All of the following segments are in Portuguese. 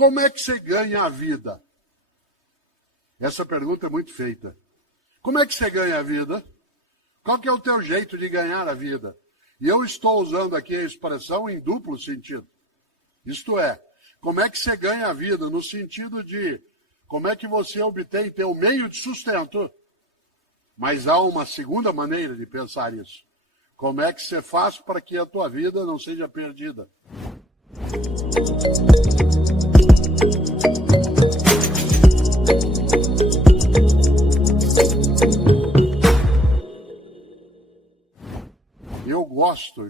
Como é que você ganha a vida? Essa pergunta é muito feita. Como é que você ganha a vida? Qual que é o teu jeito de ganhar a vida? E eu estou usando aqui a expressão em duplo sentido. Isto é, como é que você ganha a vida? No sentido de como é que você obtém teu meio de sustento. Mas há uma segunda maneira de pensar isso. Como é que você faz para que a tua vida não seja perdida? Eu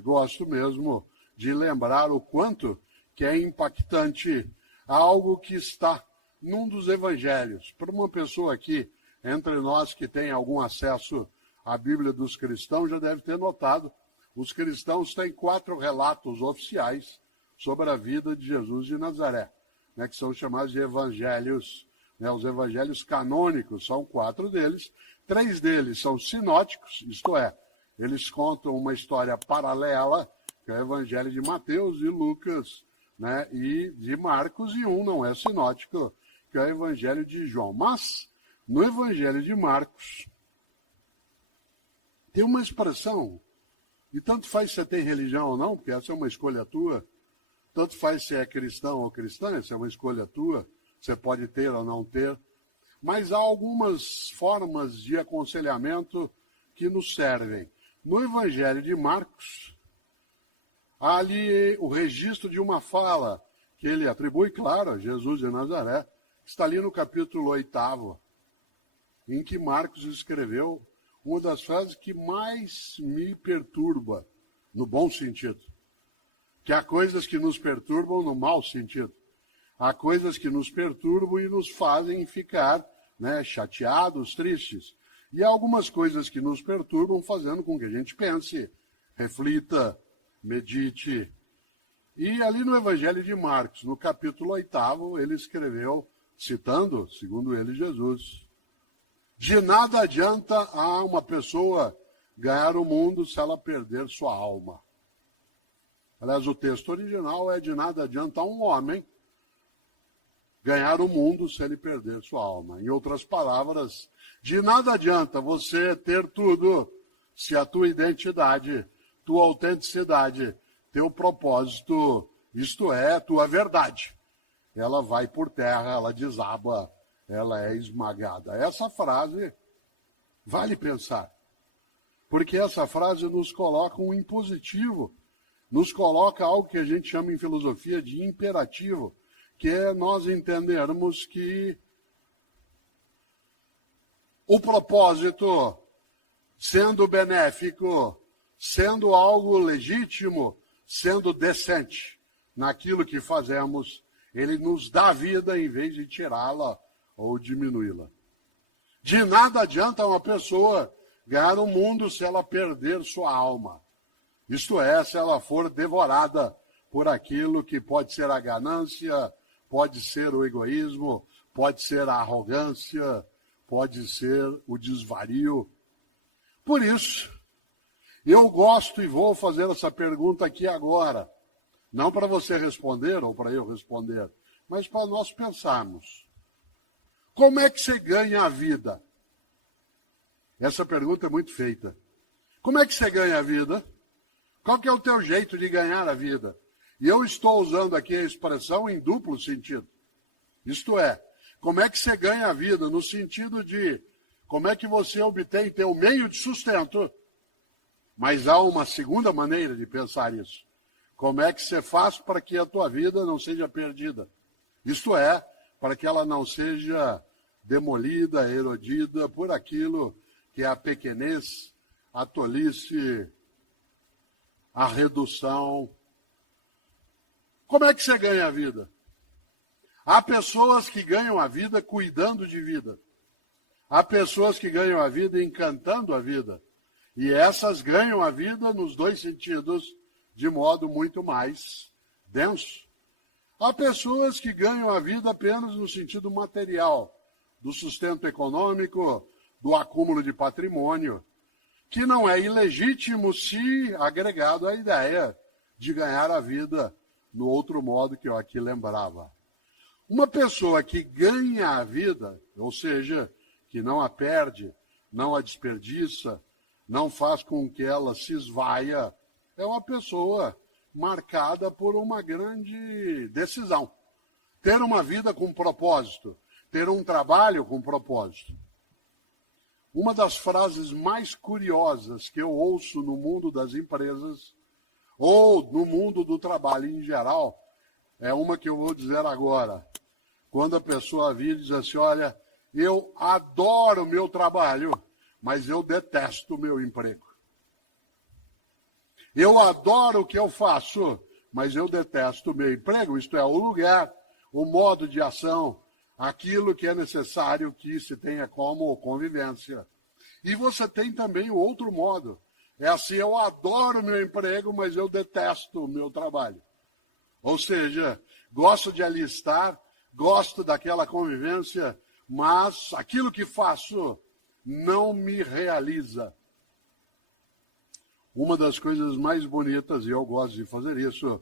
gosto mesmo de lembrar o quanto que é impactante algo que está num dos evangelhos. Para uma pessoa aqui, entre nós que tem algum acesso à Bíblia dos cristãos, já deve ter notado, os cristãos têm 4 relatos oficiais sobre a vida de Jesus de Nazaré, que são chamados de evangelhos, os evangelhos canônicos, são 4 deles, 3 deles são sinóticos, isto é, eles contam uma história paralela, que é o evangelho de Mateus e Lucas, e de Marcos, e um não é sinótico, que é o evangelho de João. Mas, no evangelho de Marcos, tem uma expressão, e tanto faz se você tem religião ou não, porque essa é uma escolha tua, tanto faz se é cristão ou cristã, essa é uma escolha tua, você pode ter ou não ter, mas há algumas formas de aconselhamento que nos servem. No evangelho de Marcos, há ali o registro de uma fala que ele atribui, claro, a Jesus de Nazaré, que está ali no capítulo 8, em que Marcos escreveu uma das frases que mais me perturba, no bom sentido. Que há coisas que nos perturbam no mau sentido. Há coisas que nos perturbam e nos fazem ficar chateados, tristes. E há algumas coisas que nos perturbam fazendo com que a gente pense, reflita, medite. E ali no Evangelho de Marcos, no capítulo 8, ele escreveu, citando, segundo ele, Jesus: de nada adianta a uma pessoa ganhar o mundo se ela perder sua alma. Aliás, o texto original é: de nada adianta a um homem ganhar o mundo se ele perder sua alma. Em outras palavras, de nada adianta você ter tudo se a tua identidade, tua autenticidade, teu propósito, isto é, tua verdade, ela vai por terra, ela desaba, ela é esmagada. Essa frase vale pensar, porque essa frase nos coloca um impositivo, nos coloca algo que a gente chama em filosofia de imperativo, que é nós entendermos que o propósito, sendo benéfico, sendo algo legítimo, sendo decente naquilo que fazemos, ele nos dá vida em vez de tirá-la ou diminuí-la. De nada adianta uma pessoa ganhar o mundo se ela perder sua alma. Isto é, se ela for devorada por aquilo que pode ser a ganância, pode ser o egoísmo, pode ser a arrogância, pode ser o desvario. Por isso, eu gosto e vou fazer essa pergunta aqui agora. Não para você responder ou para eu responder, mas para nós pensarmos. Como é que você ganha a vida? Essa pergunta é muito feita. Como é que você ganha a vida? Qual que é o teu jeito de ganhar a vida? E eu estou usando aqui a expressão em duplo sentido. Isto é, como é que você ganha a vida? No sentido de como é que você obtém teu meio de sustento. Mas há uma segunda maneira de pensar isso. Como é que você faz para que a tua vida não seja perdida? Isto é, para que ela não seja demolida, erodida por aquilo que é a pequenez, a tolice, a redução. Como é que você ganha a vida? Há pessoas que ganham a vida cuidando de vida. Há pessoas que ganham a vida encantando a vida. E essas ganham a vida nos dois sentidos, de modo muito mais denso. Há pessoas que ganham a vida apenas no sentido material, do sustento econômico, do acúmulo de patrimônio, que não é ilegítimo se agregado à ideia de ganhar a vida no outro modo que eu aqui lembrava. Uma pessoa que ganha a vida, ou seja, que não a perde, não a desperdiça, não faz com que ela se esvaia, é uma pessoa marcada por uma grande decisão. Ter uma vida com propósito, ter um trabalho com propósito. Uma das frases mais curiosas que eu ouço no mundo das empresas, ou no mundo do trabalho em geral, é uma que eu vou dizer agora. Quando a pessoa vira e diz assim, olha, eu adoro o meu trabalho, mas eu detesto o meu emprego. Eu adoro o que eu faço, mas eu detesto o meu emprego, isto é, o lugar, o modo de ação, aquilo que é necessário que se tenha como convivência. E você tem também o outro modo. É assim, eu adoro o meu emprego, mas eu detesto o meu trabalho. Ou seja, gosto de ali estar, gosto daquela convivência, mas aquilo que faço não me realiza. Uma das coisas mais bonitas, e eu gosto de fazer isso,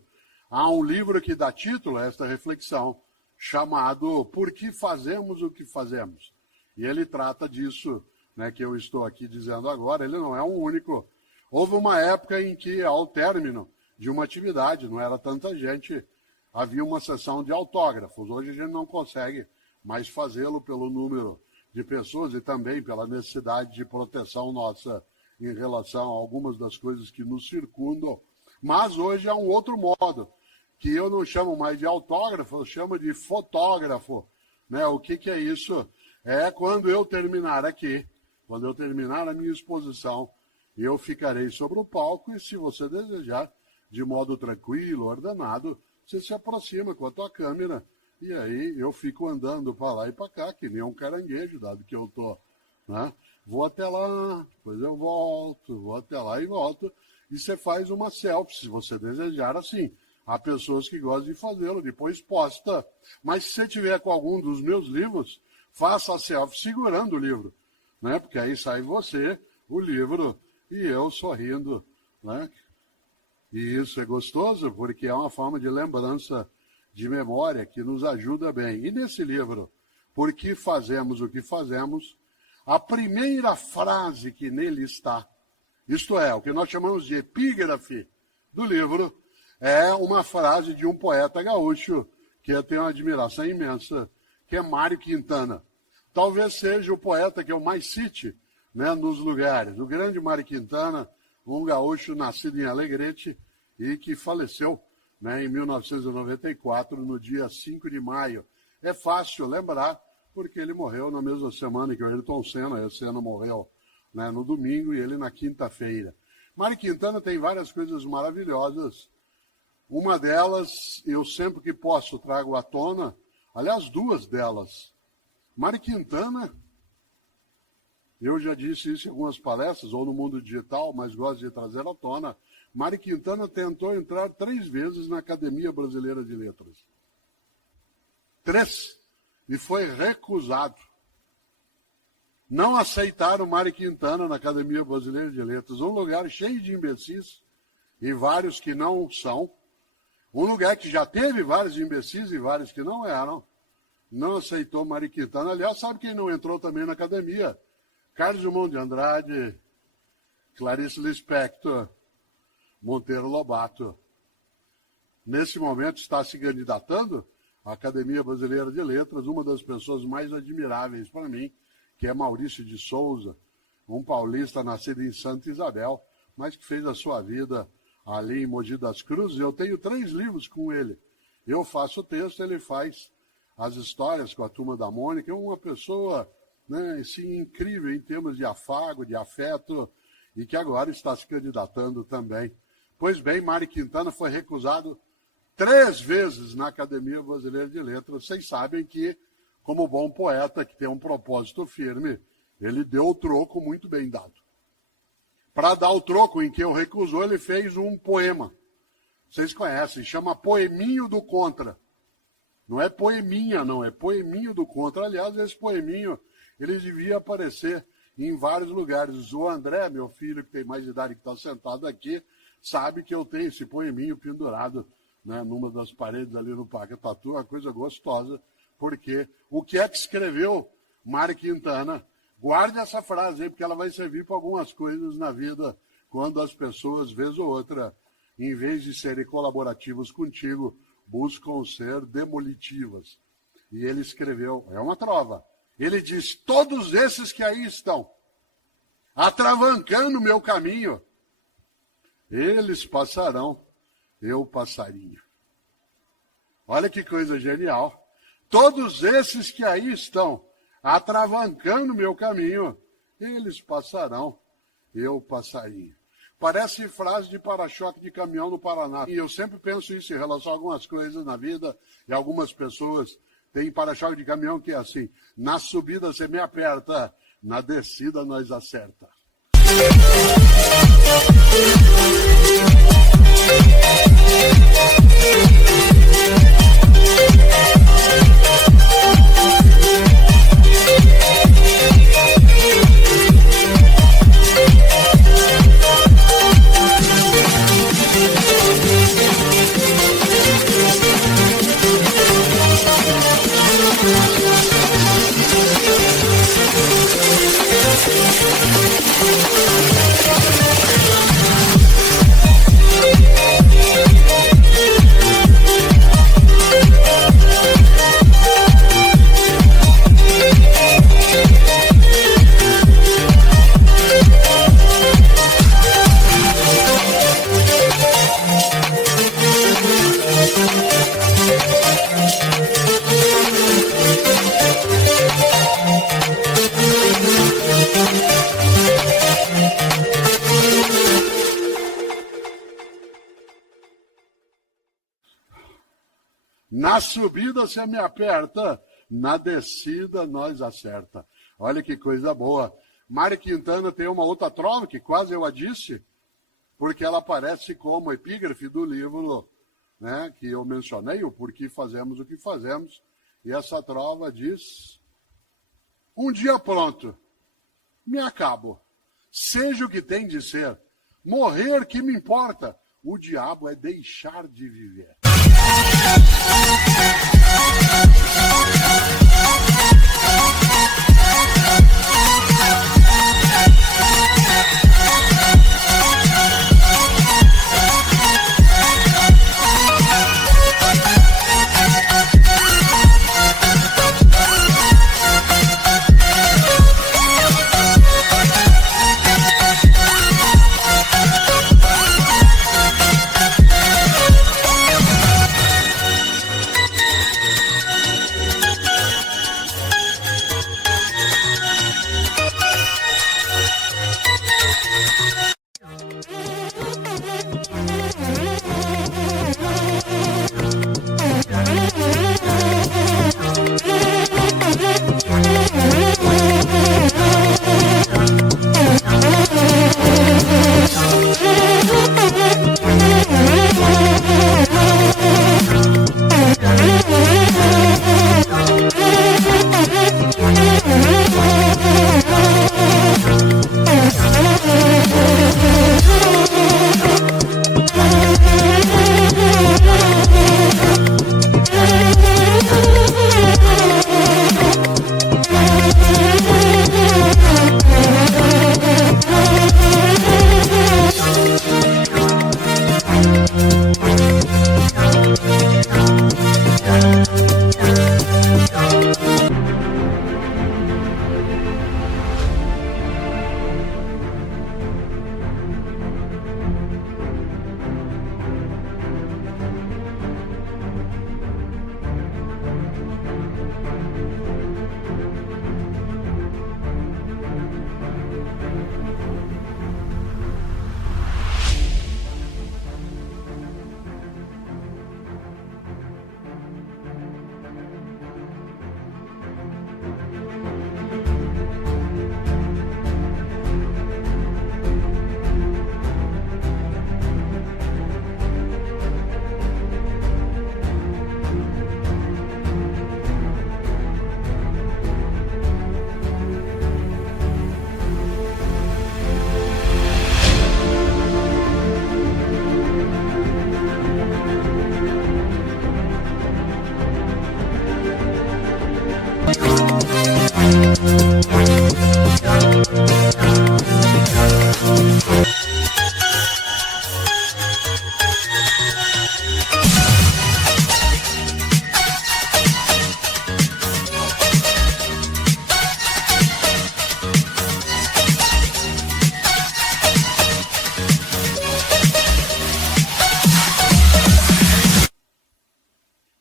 há um livro que dá título a esta reflexão, chamado Por que Fazemos o que Fazemos? E ele trata disso, né, que eu estou aqui dizendo agora, ele não é um único. Houve uma época em que, ao término de uma atividade, não era tanta gente, havia uma sessão de autógrafos. Hoje a gente não consegue mais fazê-lo pelo número de pessoas e também pela necessidade de proteção nossa em relação a algumas das coisas que nos circundam. Mas hoje há um outro modo, que eu não chamo mais de autógrafo, eu chamo de fotógrafo. Né? O que é isso? É quando eu terminar aqui, quando eu terminar a minha exposição, eu ficarei sobre o palco e, se você desejar, de modo tranquilo, ordenado, você se aproxima com a tua câmera e aí eu fico andando para lá e para cá, que nem um caranguejo, dado que eu estou, né? Vou até lá, depois eu volto, vou até lá e volto. E você faz uma selfie, se você desejar, assim. Há pessoas que gostam de fazê-lo, depois posta. Mas se você tiver com algum dos meus livros, faça a selfie segurando o livro, né? Porque aí sai você, o livro, e eu sorrindo, né? E isso é gostoso, porque é uma forma de lembrança, de memória, que nos ajuda bem. E nesse livro, Por que Fazemos o que Fazemos, a primeira frase que nele está, isto é, o que nós chamamos de epígrafe do livro, é uma frase de um poeta gaúcho, que eu tenho uma admiração imensa, que é Mário Quintana. Talvez seja o poeta que eu mais cite, né, nos lugares. O grande Mário Quintana, um gaúcho nascido em Alegrete e que faleceu, né, em 1994, no dia 5 de maio. É fácil lembrar, porque ele morreu na mesma semana que o Ayrton Senna. Esse ano morreu, né, no domingo e ele na quinta-feira. Mário Quintana tem várias coisas maravilhosas. Uma delas, eu sempre que posso trago à tona, aliás, duas delas. Mário Quintana, eu já disse isso em algumas palestras, ou no mundo digital, mas gosto de trazer à tona. Mário Quintana tentou entrar 3 vezes na Academia Brasileira de Letras. 3. E foi recusado. Não aceitaram Mário Quintana na Academia Brasileira de Letras. Um lugar cheio de imbecis, e vários que não são. Um lugar que já teve vários imbecis e vários que não eram. Não aceitou Mário Quintana. Aliás, sabe quem não entrou também na academia? Carlos Drummond de Andrade, Clarice Lispector, Monteiro Lobato. Nesse momento está se candidatando à Academia Brasileira de Letras, uma das pessoas mais admiráveis para mim, que é Maurício de Souza, um paulista nascido em Santa Isabel, mas que fez a sua vida ali em Mogi das Cruzes. Eu tenho 3 livros com ele. Eu faço o texto, ele faz as histórias com a Turma da Mônica. É uma pessoa, né, assim, incrível em termos de afago, de afeto, e que agora está se candidatando também. Pois bem, Mário Quintana foi recusado 3 vezes na Academia Brasileira de Letras. Vocês sabem que, como bom poeta que tem um propósito firme, ele deu o troco muito bem dado. Para dar o troco em que eu recusou, ele fez um poema. Vocês conhecem, chama Poeminho do Contra. Não é poeminha, não, é Poeminho do Contra. Aliás, esse poeminho, ele devia aparecer em vários lugares. O André, meu filho, que tem mais idade, que está sentado aqui, sabe que eu tenho esse poeminho pendurado né, numa das paredes ali no Parque Tatu, uma coisa gostosa, porque o que é que escreveu Mário Quintana? Guarde essa frase aí, porque ela vai servir para algumas coisas na vida, quando as pessoas, vez ou outra, em vez de serem colaborativas contigo, buscam ser demolitivas. E ele escreveu, é uma trova, ele diz, todos esses que aí estão, atravancando o meu caminho, eles passarão, eu passarinho. Olha que coisa genial. Todos esses que aí estão, atravancando o meu caminho, eles passarão, eu passarinho. Parece frase de para-choque de caminhão no Paraná. E eu sempre penso isso em relação a algumas coisas na vida, e algumas pessoas têm para-choque de caminhão que é assim, na subida você me aperta, na descida nós acerta. Na subida você me aperta, na descida nós acerta. Olha que coisa boa. Mário Quintana tem uma outra trova que quase eu a disse, porque ela aparece como epígrafe do livro, né, que eu mencionei, o Porquê Fazemos o que Fazemos. E essa trova diz, um dia pronto, me acabo, seja o que tem de ser, morrer que me importa, o diabo é deixar de viver.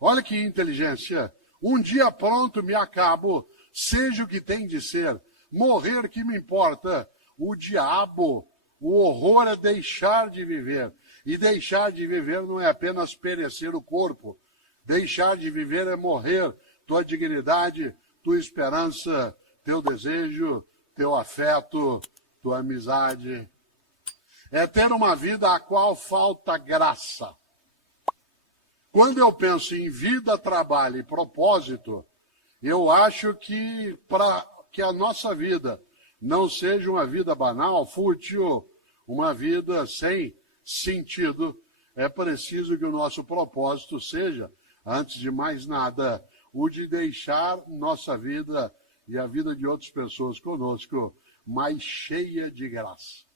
Olha que inteligência. Um dia pronto me acabo, seja o que tem de ser. Morrer que me importa. O diabo, o horror é deixar de viver. E deixar de viver não é apenas perecer o corpo. Deixar de viver é morrer. Tua dignidade, tua esperança, teu desejo, teu afeto, tua amizade. É ter uma vida a qual falta graça. Quando eu penso em vida, trabalho e propósito, eu acho que para que a nossa vida não seja uma vida banal, fútil, uma vida sem sentido, é preciso que o nosso propósito seja, antes de mais nada, o de deixar nossa vida e a vida de outras pessoas conosco mais cheia de graça.